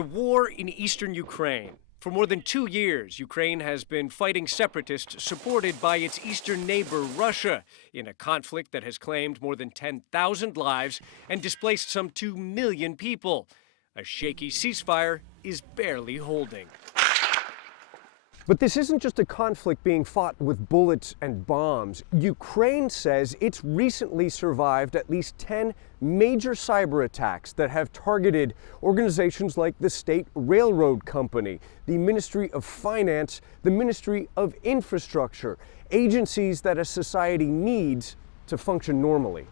The war in eastern Ukraine. For more than 2 years, Ukraine has been fighting separatists supported by its eastern neighbor, Russia, in a conflict that has claimed more than 10,000 lives and displaced some 2 million people. A shaky ceasefire is barely holding. But this isn't just a conflict being fought with bullets and bombs. Ukraine says it's recently survived at least 10 major cyber attacks that have targeted organizations like the State Railroad Company, the Ministry of Finance, the Ministry of Infrastructure, agencies that a society needs to function normally.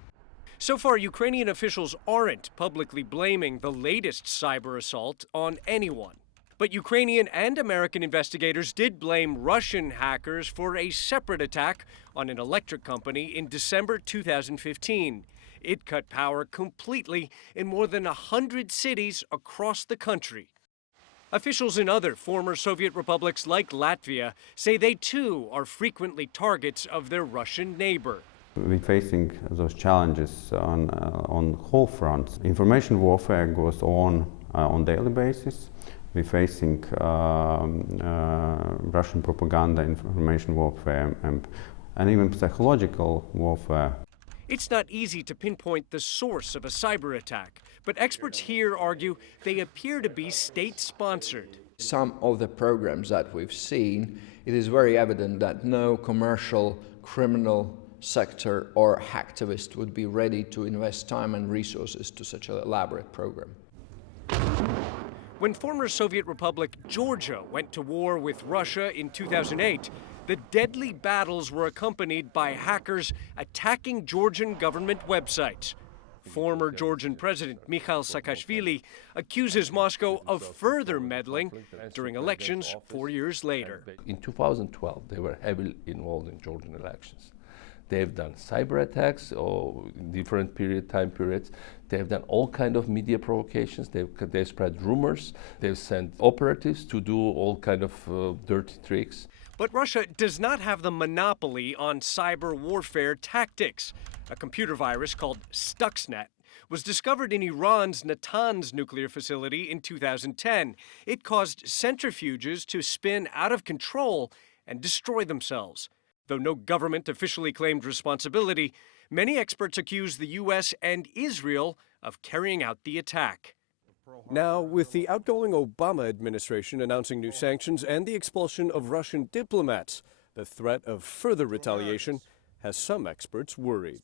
So far, Ukrainian officials aren't publicly blaming the latest cyber assault on anyone. But Ukrainian and American investigators did blame Russian hackers for a separate attack on an electric company in December 2015. It cut power completely in more than 100 cities across the country. Officials in other former Soviet republics like Latvia say they too are frequently targets of their Russian neighbor. We're facing those challenges on whole fronts. Information warfare goes on daily basis. We're facing Russian propaganda, information warfare, and even psychological warfare. It's not easy to pinpoint the source of a cyber attack, but experts here argue they appear to be state-sponsored. Some of the programs that we've seen, it is very evident that no commercial criminal sector or hacktivist would be ready to invest time and resources to such an elaborate program. When former Soviet Republic Georgia went to war with Russia in 2008, the deadly battles were accompanied by hackers attacking Georgian government websites. Former Georgian President Mikhail Saakashvili accuses Moscow of further meddling during elections 4 years later. In 2012, they were heavily involved in Georgian elections. They've done cyber attacks or different time periods. They've done all kinds of media provocations. They've spread rumors. They've sent operatives to do all kinds of dirty tricks. But Russia does not have the monopoly on cyber warfare tactics. A computer virus called Stuxnet was discovered in Iran's Natanz nuclear facility in 2010. It caused centrifuges to spin out of control and destroy themselves. Though no government officially claimed responsibility, many experts accuse the U.S. and Israel of carrying out the attack. Now, with the outgoing Obama administration announcing new sanctions and the expulsion of Russian diplomats, the threat of further retaliation has some experts worried.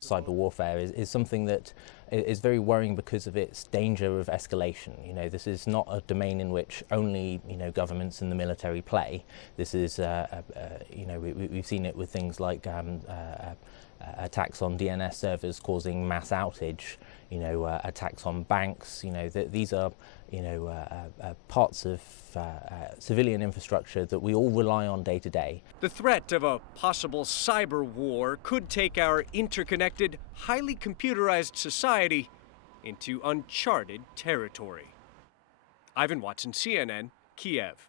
Cyber warfare is something that is very worrying because of its danger of escalation. You know, this is not a domain in which only, governments and the military play. This is, we've seen it with things like attacks on DNS servers causing mass outage, attacks on banks. These are, parts of civilian infrastructure that we all rely on day to day. The threat of a possible cyber war could take our interconnected, highly computerized society into uncharted territory. Ivan Watson, CNN, Kiev.